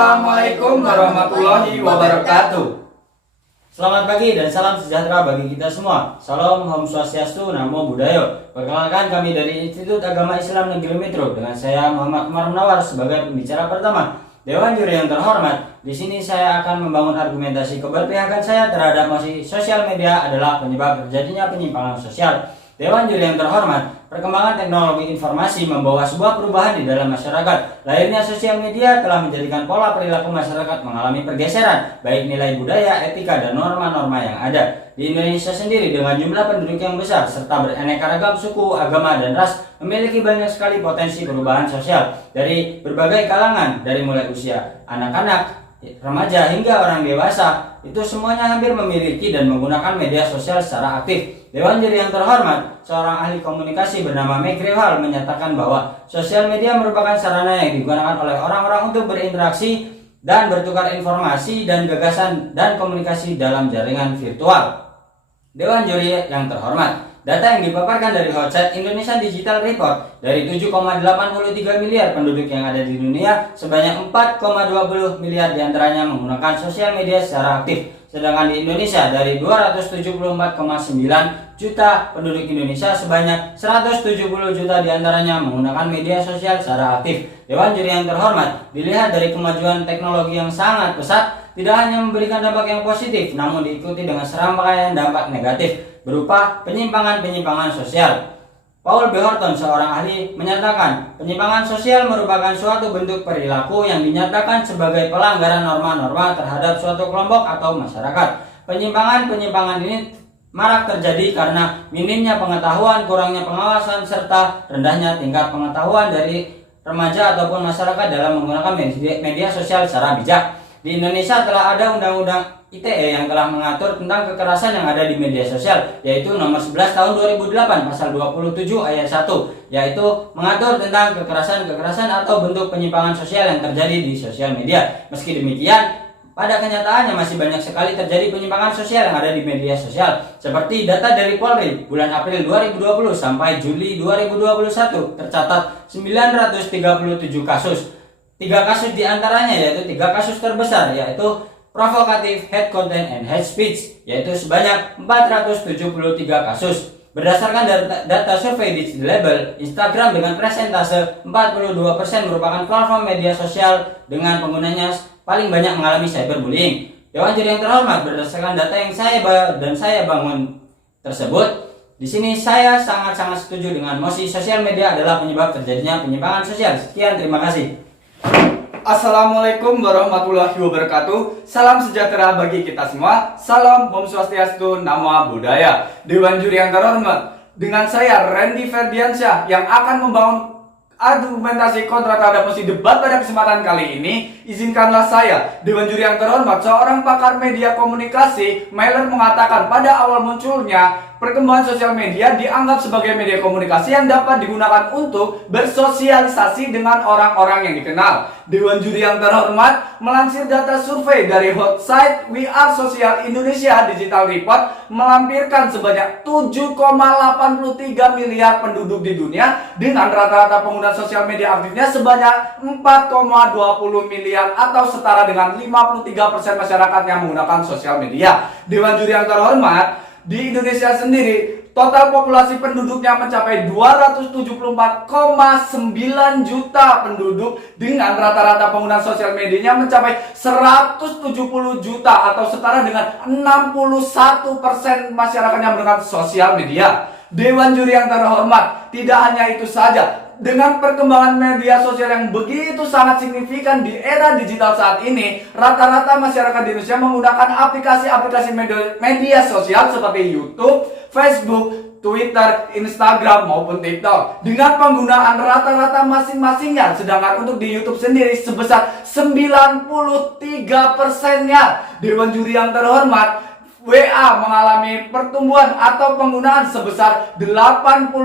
Assalamualaikum warahmatullahi wabarakatuh. Selamat pagi dan salam sejahtera bagi kita semua. Salam Om Swastiastu, Namo Buddhaya. Perkenalkan, kami dari Institut Agama Islam Negeri Metro dengan saya Muhammad Umar Munawar sebagai pembicara pertama. Dewan juri yang terhormat, di sini saya akan membangun argumentasi keberpihakan saya terhadap mosi sosial media adalah penyebab terjadinya penyimpangan sosial. Dewan juri yang terhormat, perkembangan teknologi informasi membawa sebuah perubahan di dalam masyarakat. Lahirnya sosial media telah menjadikan pola perilaku masyarakat mengalami pergeseran, baik nilai budaya, etika, dan norma-norma yang ada. Di Indonesia sendiri dengan jumlah penduduk yang besar serta beraneka ragam suku, agama, dan ras memiliki banyak sekali potensi perubahan sosial dari berbagai kalangan, dari mulai usia anak-anak, remaja, hingga orang dewasa. Itu semuanya hampir memiliki dan menggunakan media sosial secara aktif. Dewan juri yang terhormat, seorang ahli komunikasi bernama Meg Rewal menyatakan bahwa sosial media merupakan sarana yang digunakan oleh orang-orang untuk berinteraksi dan bertukar informasi dan gagasan dan komunikasi dalam jaringan virtual. Dewan juri yang terhormat, data yang dipaparkan dari Hotset Indonesia Digital Report, dari 7,83 miliar penduduk yang ada di dunia, sebanyak 4,20 miliar diantaranya menggunakan sosial media secara aktif. Sedangkan di Indonesia dari 274,9 juta penduduk Indonesia, sebanyak 170 juta diantaranya menggunakan media sosial secara aktif. Dewan juri yang terhormat, dilihat dari kemajuan teknologi yang sangat pesat, tidak hanya memberikan dampak yang positif, namun diikuti dengan serangkaian dampak negatif berupa penyimpangan-penyimpangan sosial. Paul B. Horton, seorang ahli, menyatakan penyimpangan sosial merupakan suatu bentuk perilaku yang dinyatakan sebagai pelanggaran norma-norma terhadap suatu kelompok atau masyarakat. Penyimpangan-penyimpangan ini marak terjadi karena minimnya pengetahuan, kurangnya pengawasan, serta rendahnya tingkat pengetahuan dari remaja ataupun masyarakat dalam menggunakan media sosial secara bijak. Di Indonesia telah ada Undang-Undang ITE yang telah mengatur tentang kekerasan yang ada di media sosial, yaitu nomor 11 tahun 2008 pasal 27 ayat 1, yaitu mengatur tentang kekerasan atau bentuk penyimpangan sosial yang terjadi di sosial media. Meski demikian, pada kenyataannya masih banyak sekali terjadi penyimpangan sosial yang ada di media sosial. Seperti data dari Polri, bulan April 2020 sampai Juli 2021 tercatat 937 kasus. 3 kasus diantaranya yaitu 3 kasus terbesar, yaitu provokatif, hate content, and hate speech, yaitu sebanyak 473 kasus. Berdasarkan data survei di label, Instagram dengan presentase 42% merupakan platform media sosial dengan penggunanya paling banyak mengalami cyberbullying. Dewan juri yang terhormat, berdasarkan data yang saya bangun tersebut, di sini saya sangat-sangat setuju dengan mosi sosial media adalah penyebab terjadinya penyimpangan sosial. Sekian, terima kasih. Assalamualaikum warahmatullahi wabarakatuh. Salam sejahtera bagi kita semua. Salam Om Swastiastu, Namo Buddhaya. Dewan juri yang terhormat, dengan saya Randy Ferdiansyah yang akan membangun argumentasi kontra terhadap mosi debat pada kesempatan kali ini. Izinkanlah saya, Dewan juri yang terhormat, seorang pakar media komunikasi, Mailer, mengatakan pada awal munculnya perkembangan sosial media dianggap sebagai media komunikasi yang dapat digunakan untuk bersosialisasi dengan orang-orang yang dikenal. Dewan juri yang terhormat, melansir data survei dari Hotset We Are Social Indonesia Digital Report, melampirkan sebanyak 7,83 miliar penduduk di dunia dengan rata-rata pengguna sosial media aktifnya sebanyak 4,20 miliar atau setara dengan 53% masyarakat yang menggunakan sosial media. Dewan juri yang terhormat, di Indonesia sendiri, total populasi penduduknya mencapai 274,9 juta penduduk dengan rata-rata penggunaan sosial medianya mencapai 170 juta atau setara dengan 61% masyarakat yang menggunakan sosial media. Dewan juri yang terhormat, tidak hanya itu saja. Dengan perkembangan media sosial yang begitu sangat signifikan di era digital saat ini, rata-rata masyarakat di Indonesia menggunakan aplikasi-aplikasi media sosial seperti YouTube, Facebook, Twitter, Instagram, maupun TikTok dengan penggunaan rata-rata masing-masingnya. Sedangkan untuk di YouTube sendiri sebesar 93%-nya. Dewan juri yang terhormat, WA mengalami pertumbuhan atau penggunaan sebesar 86%,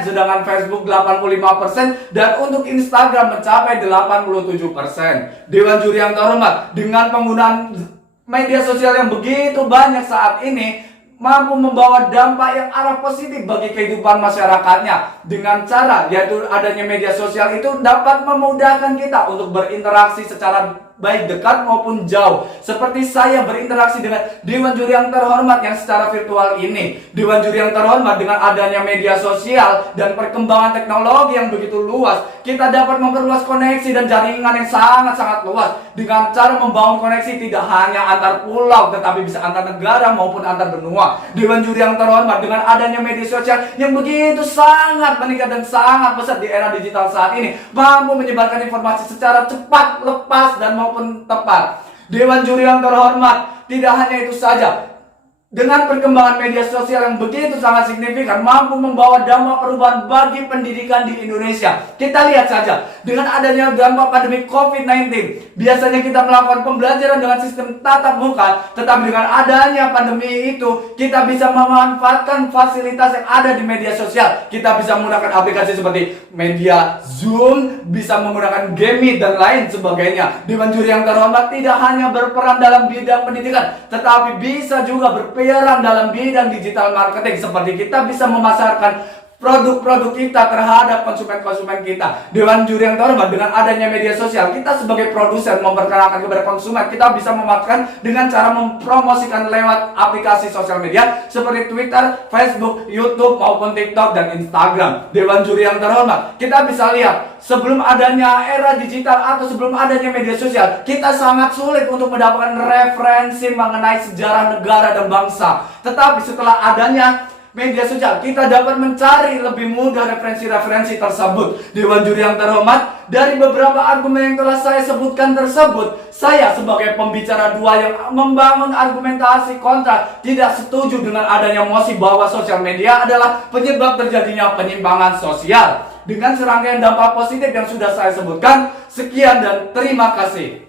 sedangkan Facebook 85%, dan untuk Instagram mencapai 87%. Dewan juri yang terhormat, dengan penggunaan media sosial yang begitu banyak saat ini, mampu membawa dampak yang arah positif bagi kehidupan masyarakatnya dengan cara yaitu adanya media sosial itu dapat memudahkan kita untuk berinteraksi secara baik dekat maupun jauh. Seperti saya berinteraksi dengan Dewan Juri yang terhormat yang secara virtual ini. Dewan Juri yang terhormat, dengan adanya media sosial dan perkembangan teknologi yang begitu luas, kita dapat memperluas koneksi dan jaringan yang sangat-sangat luas dengan cara membangun koneksi tidak hanya antar pulau tetapi bisa antar negara maupun antar benua. Dewan Juri yang terhormat, dengan adanya media sosial yang begitu sangat meningkat dan sangat pesat di era digital saat ini, mampu menyebarkan informasi secara cepat, lepas dan maupun tepat. Dewan Juri yang terhormat, tidak hanya itu saja, dengan perkembangan media sosial yang begitu sangat signifikan, mampu membawa dampak perubahan bagi pendidikan di Indonesia. Kita lihat saja, dengan adanya dampak pandemi COVID-19, biasanya kita melakukan pembelajaran dengan sistem tatap muka, tetapi dengan adanya pandemi itu, kita bisa memanfaatkan fasilitas yang ada di media sosial. Kita bisa menggunakan aplikasi seperti media Zoom, bisa menggunakan Gameit dan lain sebagainya. Dewan Juri yang terhormat tidak hanya berperan dalam bidang pendidikan, tetapi bisa juga berperan dalam bidang digital marketing, seperti kita bisa memasarkan produk-produk kita terhadap konsumen-konsumen kita. Dewan Juri yang terhormat, dengan adanya media sosial, kita sebagai produsen memperkenalkan kepada konsumen, kita bisa memanfaatkan dengan cara mempromosikan lewat aplikasi sosial media seperti Twitter, Facebook, YouTube maupun TikTok dan Instagram. Dewan Juri yang terhormat, kita bisa lihat sebelum adanya era digital atau sebelum adanya media sosial, kita sangat sulit untuk mendapatkan referensi mengenai sejarah negara dan bangsa. Tetapi setelah adanya media sosial, kita dapat mencari lebih mudah referensi-referensi tersebut. Dewan Juri yang terhormat, dari beberapa argumen yang telah saya sebutkan tersebut, saya sebagai pembicara dua yang membangun argumentasi kontra tidak setuju dengan adanya mosi bahwa sosial media adalah penyebab terjadinya penyimpangan sosial. Dengan serangkaian dampak positif yang sudah saya sebutkan, sekian dan terima kasih.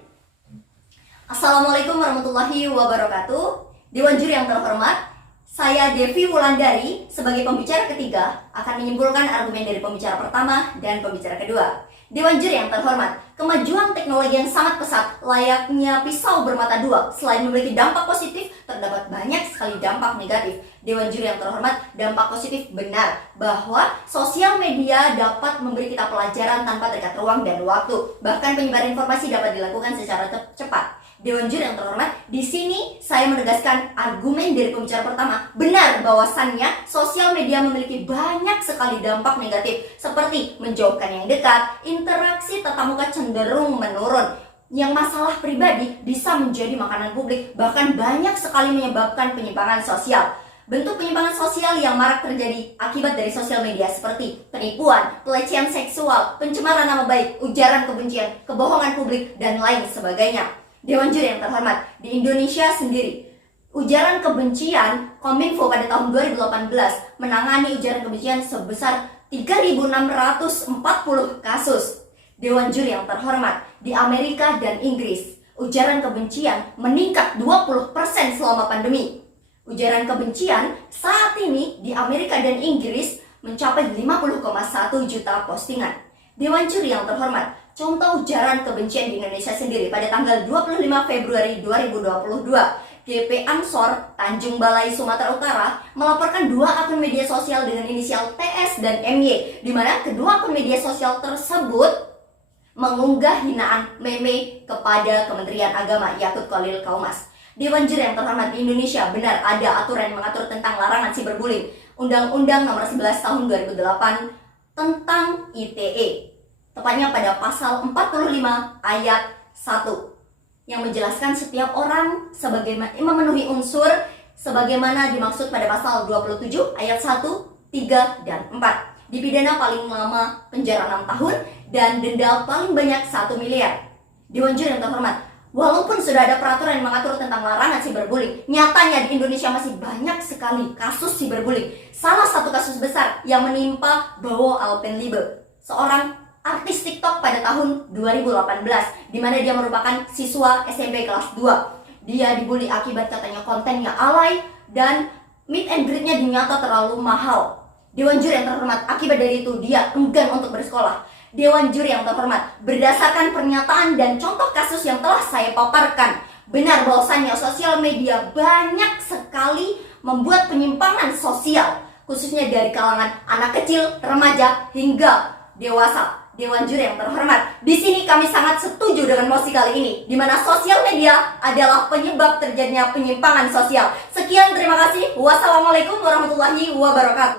Assalamualaikum warahmatullahi wabarakatuh. Dewan Juri yang terhormat, saya Devi Wulandari sebagai pembicara ketiga akan menyimpulkan argumen dari pembicara pertama dan pembicara kedua. Dewan Juri yang terhormat, kemajuan teknologi yang sangat pesat layaknya pisau bermata dua. Selain memiliki dampak positif, terdapat banyak sekali dampak negatif. Dewan Juri yang terhormat, dampak positif benar bahwa sosial media dapat memberi kita pelajaran tanpa terikat ruang dan waktu. Bahkan penyebaran informasi dapat dilakukan secara cepat. Dewan Juri yang terhormat, di sini saya menegaskan argumen dari pembicara pertama. Benar bahwasannya sosial media memiliki banyak sekali dampak negatif, seperti menjauhkan yang dekat, interaksi tatap muka cenderung menurun, yang masalah pribadi bisa menjadi makanan publik, bahkan banyak sekali menyebabkan penyimpangan sosial. Bentuk penyimpangan sosial yang marak terjadi akibat dari sosial media seperti penipuan, pelecehan seksual, pencemaran nama baik, ujaran kebencian, kebohongan publik, dan lain sebagainya. Dewan Juri yang terhormat, di Indonesia sendiri, ujaran kebencian Kominfo pada tahun 2018 menangani ujaran kebencian sebesar 3.640 kasus. Dewan Juri yang terhormat, di Amerika dan Inggris, ujaran kebencian meningkat 20% selama pandemi. Ujaran kebencian saat ini di Amerika dan Inggris mencapai 50,1 juta postingan. Dewan Juri yang terhormat, contoh ujaran kebencian di Indonesia sendiri pada tanggal 25 Februari 2022, GP Ansor Tanjung Balai Sumatera Utara melaporkan dua akun media sosial dengan inisial TS dan MY, di mana kedua akun media sosial tersebut mengunggah hinaan meme kepada Kementerian Agama Yakut Khalil Kaumas. Dewan Juri yang terhormat, di Indonesia benar ada aturan yang mengatur tentang larangan cyberbullying, Undang-Undang Nomor 11 Tahun 2008 tentang ITE, tepatnya pada pasal 45 ayat 1 yang menjelaskan setiap orang sebagaimana memenuhi unsur sebagaimana dimaksud pada pasal 27 ayat 1, 3, dan 4. Dipidana paling lama penjara 6 tahun dan denda paling banyak 1 miliar. Dewan Juri yang terhormat, walaupun sudah ada peraturan yang mengatur tentang larangan cyberbullying, nyatanya di Indonesia masih banyak sekali kasus cyberbullying. Salah satu kasus besar yang menimpa Bowo Alpenliebe, seorang artis TikTok pada tahun 2018, di mana dia merupakan siswa SMP kelas 2. Dia dibully akibat katanya kontennya alay dan meet and greet-nya dinyata terlalu mahal. Dewan Juri yang terhormat, akibat dari itu dia enggan untuk bersekolah. Dewan Juri yang terhormat, berdasarkan pernyataan dan contoh kasus yang telah saya paparkan, benar bahwasannya sosial media banyak sekali membuat penyimpangan sosial, khususnya dari kalangan anak kecil, remaja, hingga dewasa. Dewan Juri yang terhormat, di sini kami sangat setuju dengan mosi kali ini, di mana sosial media adalah penyebab terjadinya penyimpangan sosial. Sekian, terima kasih. Wassalamualaikum warahmatullahi wabarakatuh.